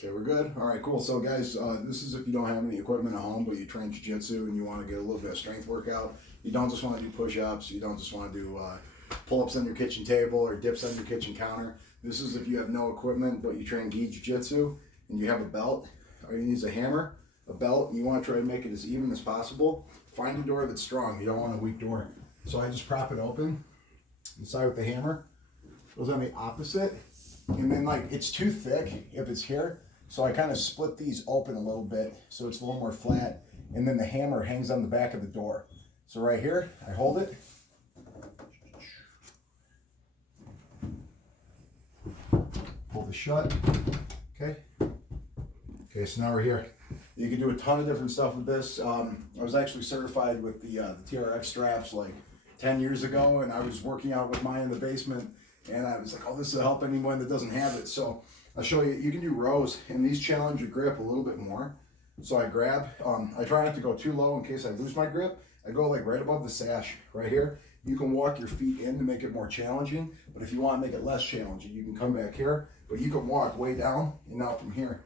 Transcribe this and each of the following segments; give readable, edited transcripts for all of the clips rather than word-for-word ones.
Okay, we're good. All right, cool. So, guys, this is if you don't have any equipment at home, but you train jiu-jitsu and you want to get a little bit of strength workout. You don't just want to do push-ups. You don't just want to do pull-ups on your kitchen table or dips on your kitchen counter. This is if you have no equipment, but you train gi jiu-jitsu and you have a belt. All you need is a hammer, a belt, and you want to try to make it as even as possible. Find a door that's strong. You don't want a weak door. So I just prop it open inside with the hammer. Goes on the opposite. And then, like, it's too thick if it's here. So I kind of split these open a little bit so it's a little more flat. And then the hammer hangs on the back of the door. So right here, I hold it. Pull this shut. Okay. Okay, so now we're here. You can do a ton of different stuff with this. I was actually certified with the TRX straps like 10 years ago, and I was working out with mine in the basement. And I was like, oh, this will help anyone that doesn't have it. So I'll show you, you can do rows, and these challenge your grip a little bit more. So I grab, I try not to go too low in case I lose my grip. I go like right above the sash, right here. You can walk your feet in to make it more challenging, but if you want to make it less challenging, you can come back here, but you can walk way down, and now from here.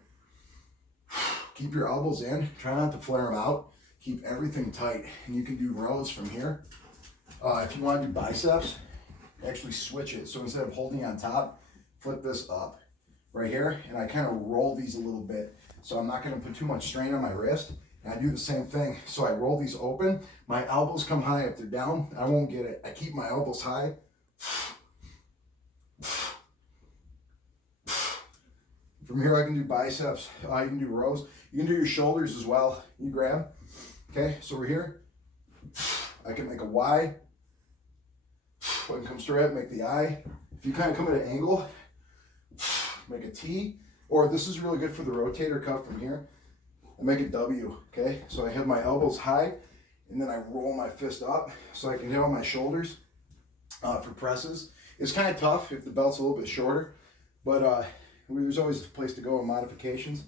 Keep your elbows in, try not to flare them out. Keep everything tight, and you can do rows from here. If you want to do biceps, actually switch it. So instead of holding on top, flip this up right here, and I kind of roll these a little bit. So I'm not going to put too much strain on my wrist. And I do the same thing. So I roll these open. My elbows come high. If they're down, I won't get it. I keep my elbows high. From here, I can do biceps. You can do rows. You can do your shoulders as well. You grab. Okay, so we're here. I can make a Y. I can come straight up, make the I. If you kind of come at an angle, make a T. Or this is really good for the rotator cuff from here. I make a W, okay? So I have my elbows high, and then I roll my fist up so I can hit on my shoulders for presses. It's kind of tough if the belt's a little bit shorter, but there's always a place to go in modifications.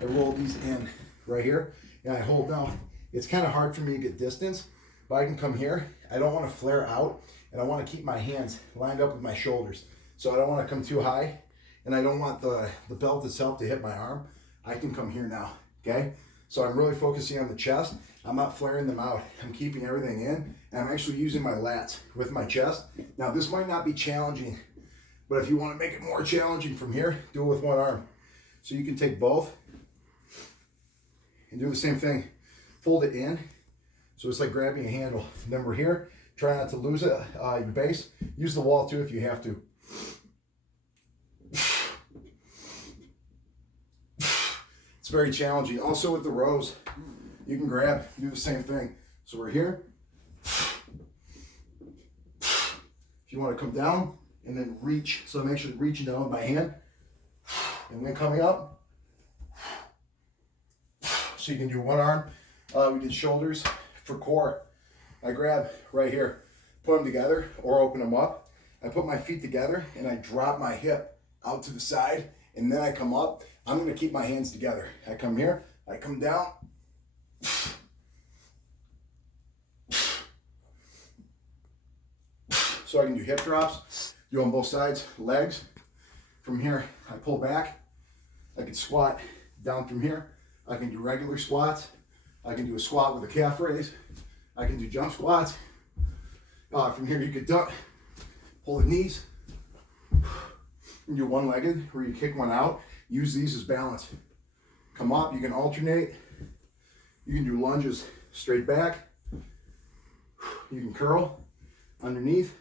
I roll these in right here, and I hold down. It's kind of hard for me to get distance, but I can come here. I don't want to flare out, and I want to keep my hands lined up with my shoulders. So I don't want to come too high, and I don't want the belt itself to hit my arm. I can come here now, okay? So I'm really focusing on the chest. I'm not flaring them out. I'm keeping everything in, and I'm actually using my lats with my chest. Now, this might not be challenging, but if you want to make it more challenging from here, do it with one arm. So you can take both and do the same thing. Fold it in. So it's like grabbing a handle. And then we're here. Try not to lose it, your base. Use the wall too if you have to. It's very challenging. Also with the rows, you can grab, do the same thing. So we're here. If you want to come down and then reach, so I'm actually reaching down with my hand and then coming up. So you can do one arm. We did shoulders. For core, I grab right here, put them together or open them up. I put my feet together and I drop my hip out to the side, and then I come up. I'm going to keep my hands together. I come here, I come down. So I can do hip drops, do on both sides, legs. From here, I pull back. I can squat down from here. I can do regular squats. I can do a squat with a calf raise. I can do jump squats. From here, you could duck, pull the knees. You do one-legged where you kick one out. Use these as balance. Come up, you can alternate. You can do lunges straight back. You can curl underneath.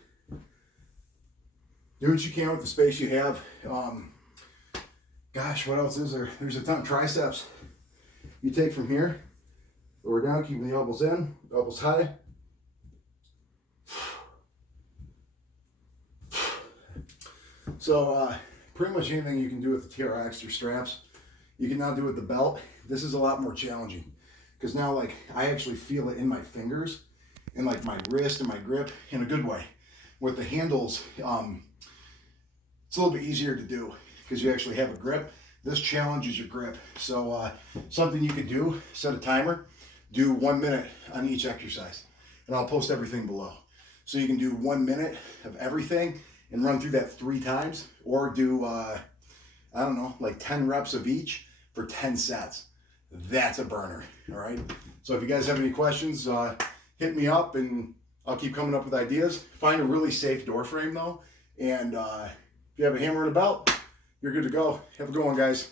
Do what you can with the space you have. Gosh, what else is there? There's a ton. Triceps. You take from here, lower down, keeping the elbows in, elbows high. So pretty much anything you can do with the TRX or straps, you can now do with the belt. This is a lot more challenging because now, like, I actually feel it in my fingers and like my wrist and my grip in a good way. With the handles, it's a little bit easier to do because you actually have a grip. This challenges your grip. So something you could do, set a timer, do 1 minute on each exercise, and I'll post everything below. So you can do 1 minute of everything and run through that 3 times, or do I don't know, like 10 reps of each for 10 sets. That's a burner, all right? So if you guys have any questions, hit me up and I'll keep coming up with ideas. Find a really safe door frame though. And if you have a hammer and a belt, you're good to go. Have a good one, guys.